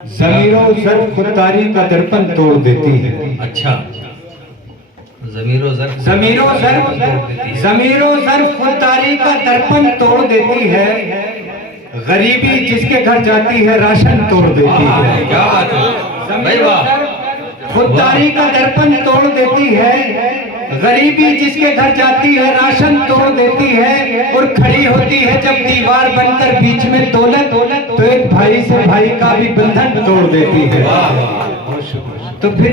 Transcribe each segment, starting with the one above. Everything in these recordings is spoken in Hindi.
ज़मीरों ज़र्फ़ खुददारी का दर्पण तोड़ देती है। अच्छा, ज़मीरों ज़र्फ़ खुददारी का दर्पण तोड़ देती है। गरीबी जिसके घर जाती है राशन तोड़ देती है। क्या बात है भाई, वाह। खुददारी का दर्पण तोड़ देती है। गरीबी जिसके घर जाती है राशन तोड़ देती है। और खड़ी होती है जब दीवार बनकर बीच में दौलत, तो एक भाई से भाई का भी बंधन तोड़ देती है। तो फिर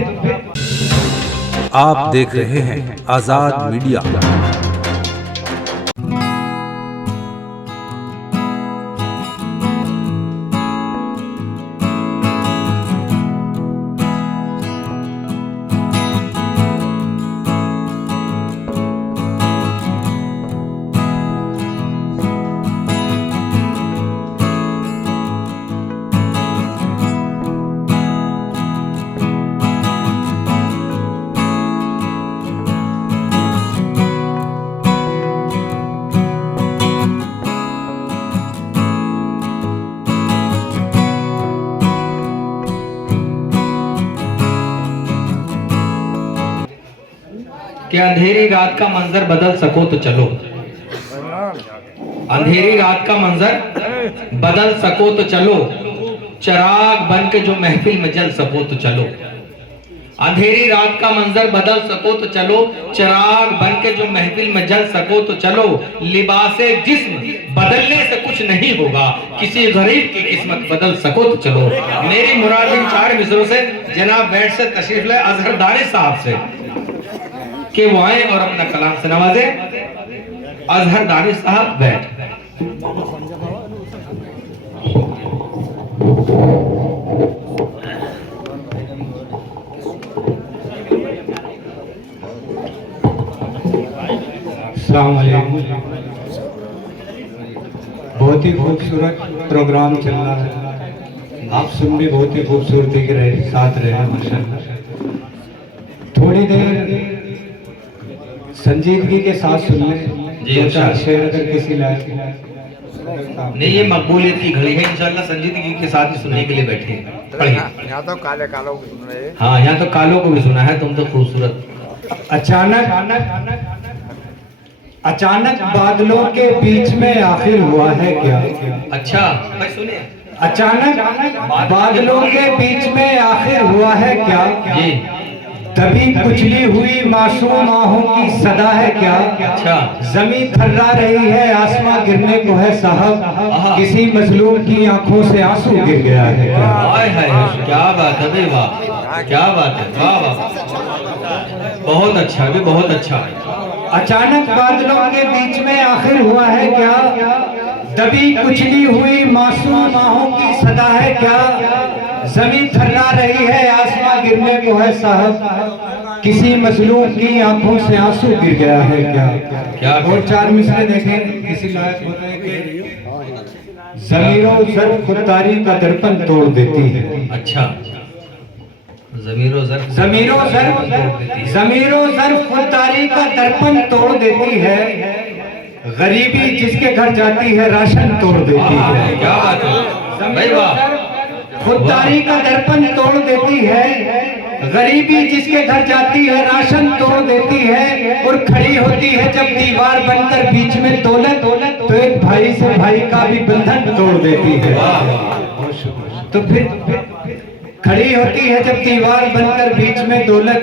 आप देख रहे हैं आजाद मीडिया। कि अंधेरी रात का मंजर बदल सको तो चलो, अंधेरी रात का मंजर बदल सको तो चलो, चिराग बन के जो महफिल में जल सको तो चलो। अंधेरी रात का मंजर बदल सको तो चलो, चिराग बन के जो महफिल में जल सको तो चलो। लिबासे जिस्म बदलने से कुछ नहीं होगा, किसी गरीब की किस्मत बदल सको तो चलो। मेरी मुराद इन 4 मिसरों से जनाब बैठ से तशरीफ ले अजहर दानी साहब से कि वो आए और अपना कलाम से नवाजे। अजहर दानी साहब बैठ। अस्सलाम वालेकुम। बहुत ही खूबसूरत प्रोग्राम चल रहा है। आप सुन भी बहुत ही खूबसूरती के साथ रहे माशाल्लाह। थोड़ी देर संजीदगी के साथ सुन लें। जी, अच्छा। शेर अगर किसी लायक नहीं, ये मकबूलियत की घड़ी है, इंशाल्लाह संजीदगी के साथ ही सुनने के लिए बैठे हैं। पढ़िए। यहाँ तो काले कालों को सुन रहे हैं। हाँ, यहाँ तो कालों को भी सुना है, तुम तो खूबसूरत। अचानक बादलों के बीच में आखिर हुआ है क्या? अच्छा भाई सुनिए। अचानक बादलों के बीच में आखिर हुआ है क्या? जी। तभी कुचली हुई मासूम आहों की सदा है क्या? अच्छा। जमीन थर्रा रही है, आसमां गिरने को है साहब, किसी मजलूम की आंखों से आंसू गिर गया है क्या? हाय हाय, क्या बात है भाई, वाह, क्या बात है, वाह वाह, बहुत अच्छा भी, बहुत अच्छा। अचानक बादलों के बीच में आखिर हुआ है क्या? दबी कुचली हुई मासूम आहों की सदा है क्या? जमीन थर्रा रही है, आसमां गिरने को है साहब, किसी मजलूम की आंखों से आंसू गिर गया है क्या? क्या और 4 मिसरे देखें किसी लायक बोल रहे हैं कि ज़मीरों ज़र्फ़ खुददारी का दर्पण तोड़ देती है। अच्छा, ज़मीरों ज़र्फ़ खुददारी का दर्पण तोड़ देती है। गरीबी जिसके घर जाती है राशन तोड़ देती है। क्या बात है भाई, वाह। खुददारी का दर्पण तोड़ देती है। गरीबी जिसके घर जाती है राशन तोड़ देती है। और खड़ी होती है जब दीवार बनकर बीच में दौलत, तो एक भाई से भाई का भी बंधन तोड़ देती है। तो फिर खड़ी होती है जब दीवार बनकर बीच में दौलत,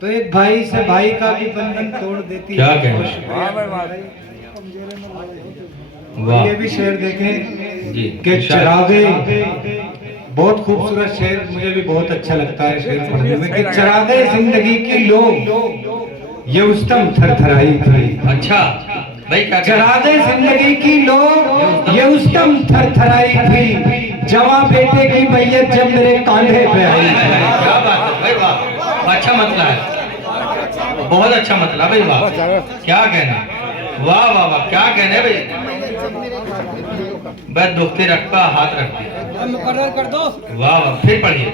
तो एक भाई से भाई का भी बंधन तोड़ देती है। क्या कहें, वाह। ये भी शेर देखें जी कि चिरागे, बहुत खूबसूरत शेर, मुझे भी बहुत अच्छा लगता है शेर पढ़ने में। कि चिरागे जिंदगी की लो ये उस्तम थरथराई थी। अच्छा भाई, क्या चिरागे जिंदगी की लो ये उस्तम थरथराई थी, जवां बेटे की मैयत जब मेरे कांधे पे आई। क्या बात है भाई, वाह, अच्छा मतला है, बहुत अच्छा मतला भाई, वाह, क्या कहना, वाह वाह वाह, क्या कहने भाई। बस दुखते रखता हाथ रखते, मुकर्रर कर दो। वाह वाह, फिर पढ़िए।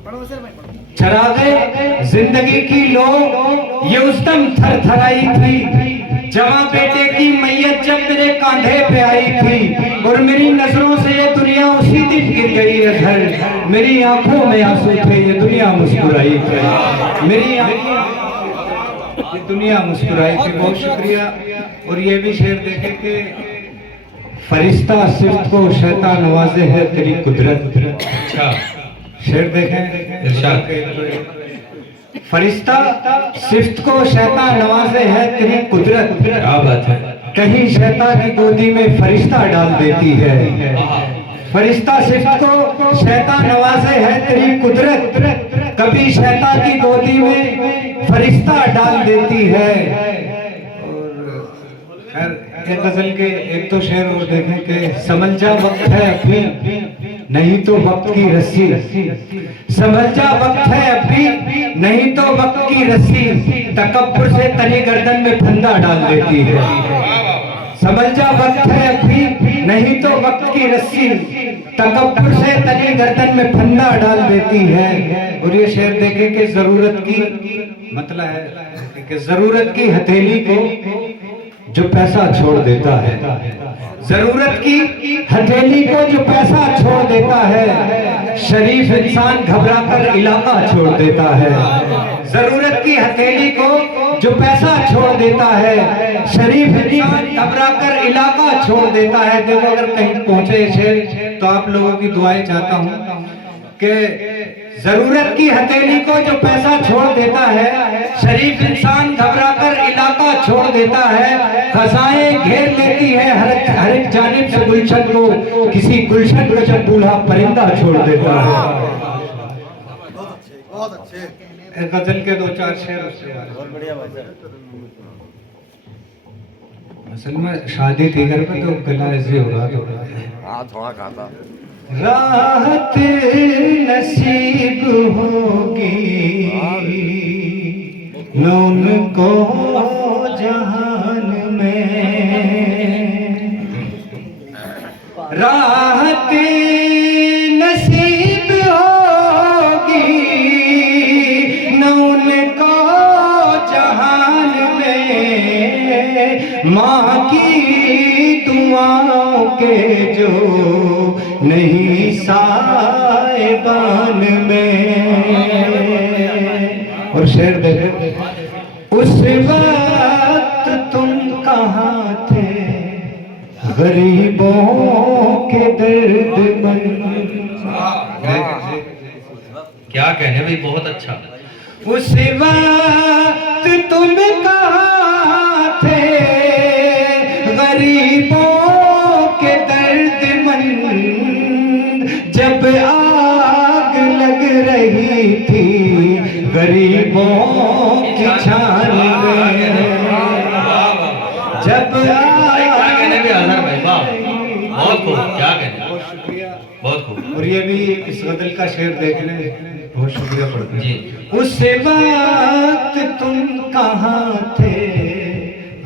चरागे जिंदगी की लो ये उस दम थर थराई थी, जवां बेटे की मैयत जब मेरे कांधे पे आई थी, और मेरी नजरों से ये दुनिया उसी दिन गिर गई है घर, मेरी आंखों में आंसू थे ये दुनिया मुस्कुराई थी, मेरी आंखों ये दुनिया मुस्कुराई थी। बहुत शुक्रिया। और ये भी शेर देखे कि फरिश्ता सिफ्त को शैतान नवाजे है तेरी कुदरत। अच्छा, शेर देखें इरशाद। फरिश्ता सिफ्त को शैतान नवाजे है तेरी कुदरत, क्या बात है। कहीं शैतान की गोदी में फरिश्ता डाल देती है, फरिश्ता सिफ्त को शैतान नवाजे है तेरी कुदरत, कभी शैतान की गोदी में फरिश्ता डाल देती है। और एक गजल के एक तो शेर और देखें कि समझ जा वक्त है अभी नहीं तो वक्त की रस्सी, समझ जा वक्त है अभी नहीं तो वक्त की रस्सी, तकब्बुर से तनी गर्दन में फंदा डाल देती है, समझ जा वक्त है अभी नहीं तो वक्त की रस्सी, तकब्बुर से तनी गर्दन में फंदा डाल देती है। और ये शेर देखे कि जरूरत की मतलब है कि जरूरत की हथेली को जो पैसा छोड़ देता है, जरूरत की हथेली को जो पैसा छोड़ देता है, शरीफ इंसान घबराकर इलाका छोड़ देता है, जरूरत की हथेली को जो पैसा छोड़ देता है, शरीफ इंसान घबराकर इलाका छोड़ देता है। देखो अगर कहीं पहुंचे शेर तो आप लोगों की दुआएं चाहता हूं कि जरूरत की हथेली को जो पैसा छोड़ देता है, शरीफ इंसान घबराकर इलाका छोड़ देता है, खजाएं घेर लेती है हर एक जानिब से गुलशन को, किसी गुलशन को जब बूढ़ा परिंदा छोड़ देता है। बहुत अच्छे गजल के दो चार शेर। बहुत बढ़िया भाई साहब। असल में शादी थी घर पे तो गला ऐसे हो रहा था। हाँ थोड़ा खाता। राहत नसीब होगी न उनको जहान में, राहत नसीब होगी न उनको जहान में, माँ की दुआओं के जो नहीं साएबान में। और शेर देखे उस वक्त तुम कहाँ थे गरीबों के दर्द में। क्या कहने भाई, बहुत अच्छा। उस वक्त तुम कहाँ थे गरीबों के दर्द मंद, जब आग लग रही थी गरीबों की छान में, जब क्या कहने भी अजहर भाई, वाह बहुत खूब, क्या कहने, बहुत खूब। और ये भी इस गजल का शेर देख ले, बहुत शुक्रिया पड़ता जी। उस वक्त तुम कहाँ थे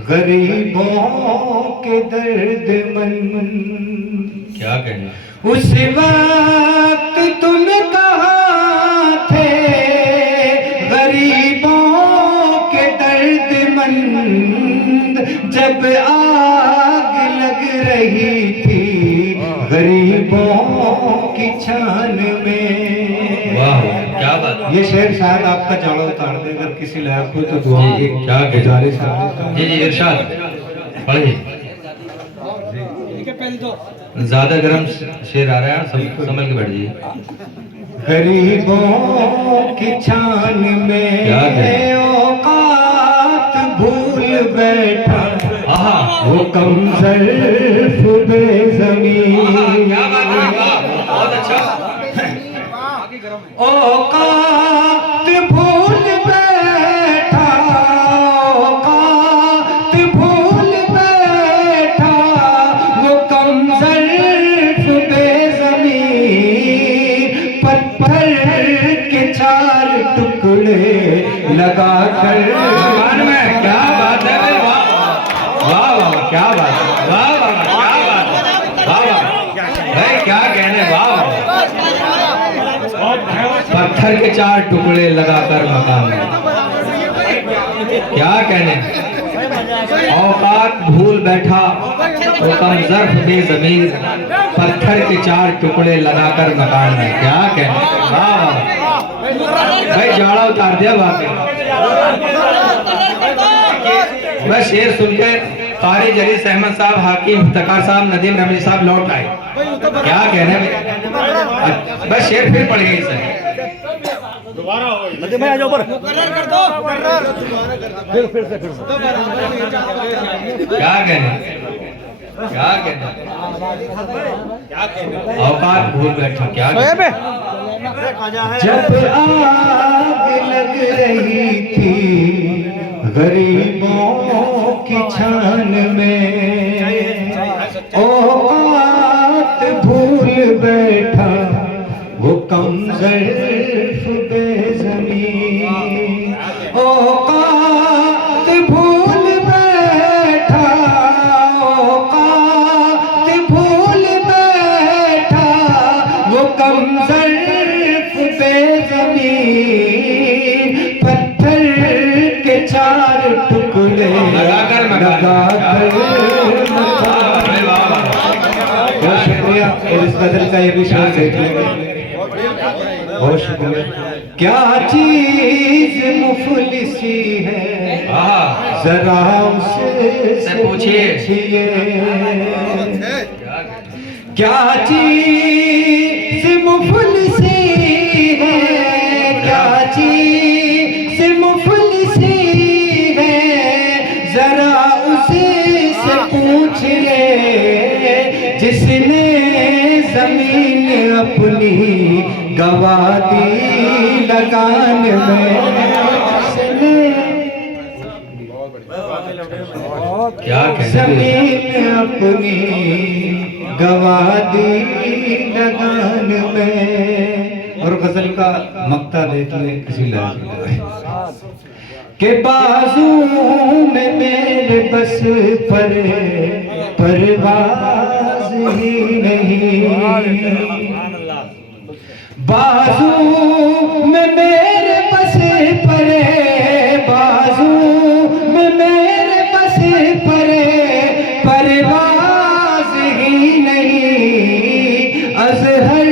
गरीबों के दर्द मंद, क्या कहना। उस वक्त तुम कहाँ थे गरीबों के दर्द मंद, जब आग लग रही थी गरीबों की छान में। वाह क्या बात। ये शेर शायद आपका जाड़ा उतार दे, अगर किसी लायक हो तो दुआ की क्या गुजारिश है। जी जी इरशाद पढ़िए। ज्यादा गर्म शेर आ रहा है, संभल के बैठ जाइए। गरीबों की छान में औकात भूल बैठा वो कमजोर बेज़मीन। क्या बात है, वाह बहुत अच्छा। औकात भूल बैठा, औकात भूल बैठा वो कमजोर बेज़मीन, पत्थर के चार टुकड़े लगा कर में। क्या बात है, वाह वाह क्या बात है, वाह वाह क्या बात है, वाह वाह क्या कहने, वाह। पत्थर के 4 टुकड़े लगाकर मकान में। क्या कहने, औकात भूल बैठा वो कम ज़र्फ़ बेज़मीर, पत्थर के 4 टुकड़े लगाकर मकान में। क्या कहने, वाह भाई, जाड़ा उतार दिया वाकई। मैं शेर सुनकर कारी जरीस अहमद साहब, हाकिम इफ्तिकार साहब, नदीम रमली साहब लौट आए। क्या कहने, बस शेर फिर पड़ गई सर। नदीम भाई आ जाओ ऊपर। क्या कहने, क्या कहने, औकात भूल बैठा। क्या कहने? जब आग लग रही थी गरीबों की छान में, औकात भूल बैठा वो कम ज़र्फ़ बेज़मीन, औकात भूल बैठा, औकात भूल बैठा वो कम ज़र्फ़ बेज़मीन, पत्थर के 4 टुकड़े लगाकर बहुत शुक्रिया। और इस गजल का ये भी शेर देख लेंगे। बहुत शुक्रिया। क्या चीज मुफलिसी है जरा उससे पूछिए, क्या चीज मुफलिसी है, क्या चीज मुफलिसी है जरा उसी से पूछ ले, जिसने जमीन अपनी गवा दी लगान में। क्या कहने, जमीन अपनी गवा दी लगान में। और गजल का मक्ता देख ले किसी लायक के बाजू में मेरे बस पर परवाज ही नहीं, बाजू में मेरे बस पर, बाजू में मेरे बस पर परवाज ही नहीं, अज़हर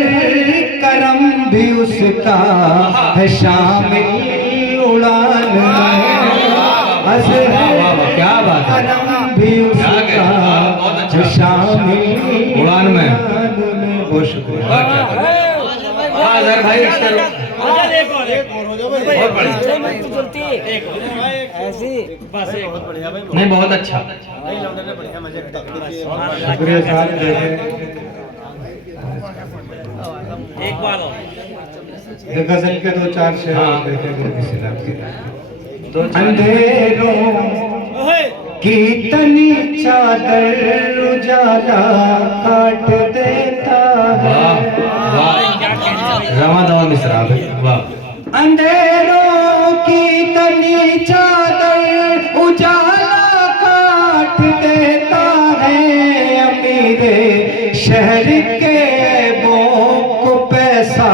करम भी उसका है शामिल उड़ान में, अज़हर क्या बात है, करम भी उसका है शामिल उड़ान में। बहुत शुक्रिया। अज़हर भाई बहुत बढ़िया, नहीं बहुत अच्छा, शुक्रिया साहब। देखें गजल के 2-4 शेर देखेंगे किसी लायक। अंधेरों की तनी चादर उजाला काट देता है, रमा दवा मिश्रा, वाह। अंधेरों की तनी चादर उजाला काट देता है, अमीरे शहर के वो को पैसा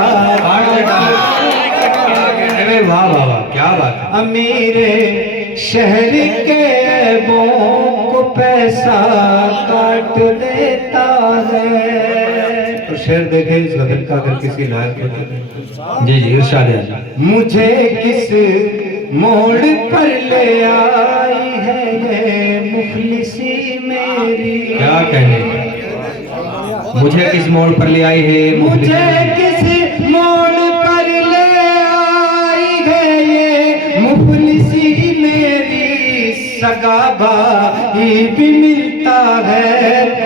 वाह वाह वाह, क्या बात है। अमीरे शहर के वो को पैसा काट देता है। तो शेर देखे इस गजल का अगर किसी लायक हो तो। जी जी इरशाद है। मुझे किस मोड़ पर ले आई है ये मुफलिसी मेरी, क्या कहने, मुझे किस मोड़ पर ले आई है, मुझे किस मोड़ पर ले आई है ये मुफलिसी मेरी, सगा भाई भी मिलता है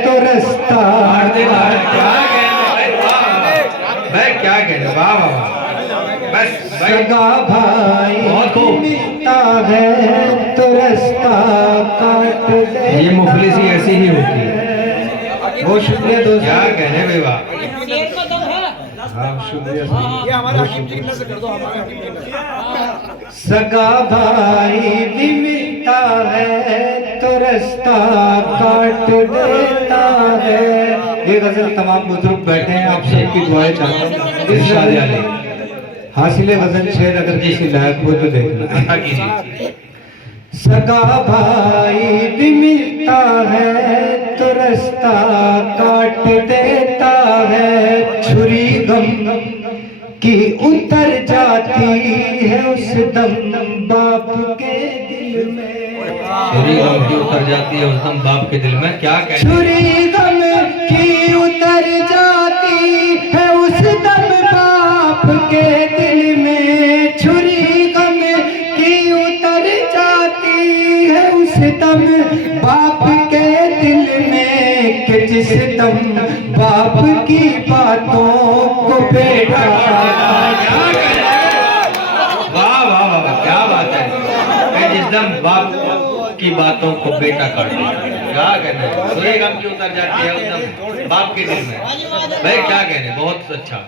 तो रास्ता। क्या कहने, वाह वाह वाह, बस सगा भाई बहुत खूब। मिलता है तो रास्ता काट दे। ये मुफलिसी ऐसी ही होती है। बहुत शुक्रिया दोस्त। क्या कहने भाई, वाह। हाँ शुक्रिया। ये हमारा हकीम जी की नजर कर दो, हमारा हकीम जी की नजर। सगा भाई भी मिलता है तो रास्ता काट देता है। ये गजल तमाम बुजुर्ग बैठे हैं, आप सबकी दुआएं चाहता हूँ। इरशाद है। हासिल गजल शेर अगर किसी लायक हो तो देखना। अता कीजिए। सगा भाई भी मिलता है तो रास्ता काट देता है, छुरी गम की उतर जाती है उस दम बाप के दिल में। छुरी गम की उतर जाती है उस दम बाप के दिल में। क्या कहते हैं? छुरी गम की उतर जाती है उस दम बाप के दिल में, छुरी गम की उतर जाती है उस दम बाप के दिल में, कि जिस दम बाप की बातों को बेटा। वाह वाह वाह वाह, क्या बात है। मैं जिस दम बाप की बातों को बेटा काट देता। क्या कहना है? छुरी गम की उतर जाती है उस दम बाप के दिल में। भाई क्या कहने, बहुत अच्छा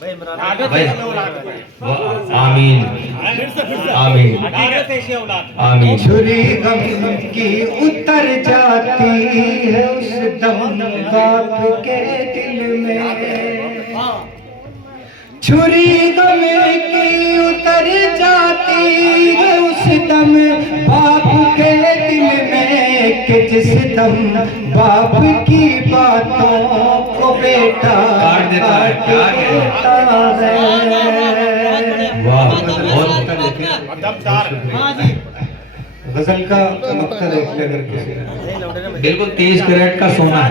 भाई। आमीन आमीन आमीन। छुरी गम की उतर जाती है उस दम बाप के दिल में, छुरी गम की उतर जाती है उस दम बाप के दिल में, कि जिस दम बाप की बातों को बेटा काट देता है। क्या कहना है। वाह गजल का नुक्ता देख ले अगर किसी ने। बिल्कुल 30 कैरेट का सोना है।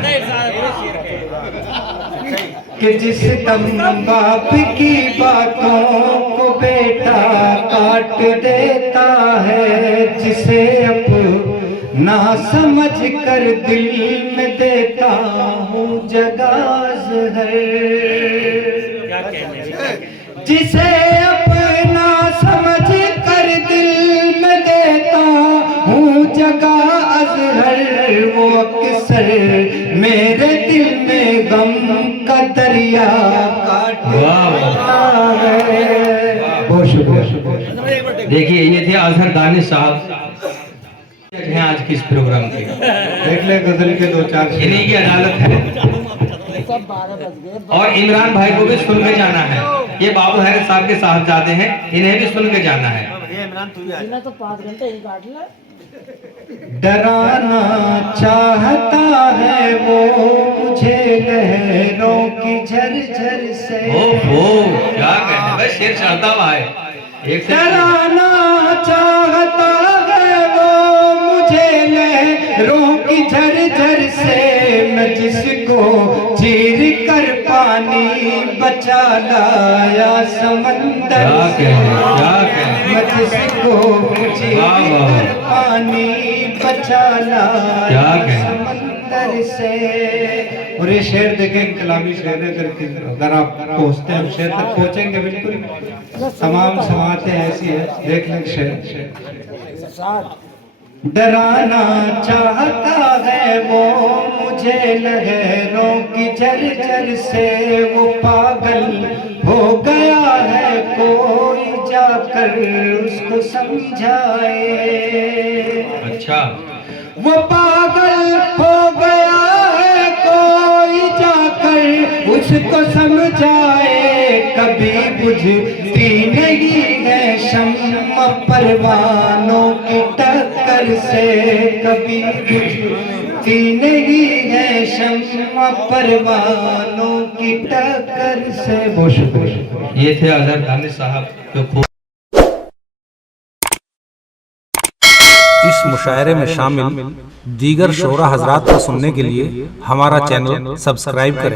कि जिस दम बाप की बातों को बेटा काट देता है, जिसे अपना समझ कर दिल में देता हूँ जगाज है, जिसे अपना समझ कर दिल में देता हूँ जगाज है, वो अक्सर मेरे दिल में गम का दरिया काट देता है। बहुत शुक्रिया। देखिए ये थे अजहर दानिश साहब हैं आज के इस प्रोग्राम के। देख ले गजल के दो चार शेर। इन्हीं की अदालत है और इमरान भाई को भी सुन के जाना है। ये बाबू हैर साहब के साहबजादे हैं, इन्हें भी सुन के जाना है। तो 5 घंटे ही काट ले। डराना चाहता है वो मुझे लहरों की झरझर से। ओहो क्या कहते हैं भाई, शेर चढ़ता हुआ है। एक से डराना चाहता है वो मुझे लहरों की झरझर से, मैं जिसको चीर कर पानी बचा लाया समंदर क्या से। कहने, क्या कहने। मैं जिसको चीर कर पानी बचा लाया क्या कहने। समंदर से। और ये शेर देखें, इनकलाबी शेर है। अगर आप पहुंचते हैं शेर तक पहुंचेंगे बिल्कुल। तमाम समातें ऐसी है। देख लें शेर। डराना चाहता है वो मुझे लहरों की झरझर से, वो पागल हो गया है कोई जाकर उसको समझाए। अच्छा वो पागल हो गया है कोई जाकर उसको समझाए। कभी बुझती नहीं है शम्मा परवानों की टक्कर से, कभी बुझती नहीं है शम्मा परवानों की टक्कर से। बहुत शुक्रिया। ये थे अजहर दानिश साहब जो इस मुशायरे में शामिल दीगर शोरा हजरात को सुनने के लिए हमारा चैनल सब्सक्राइब करें।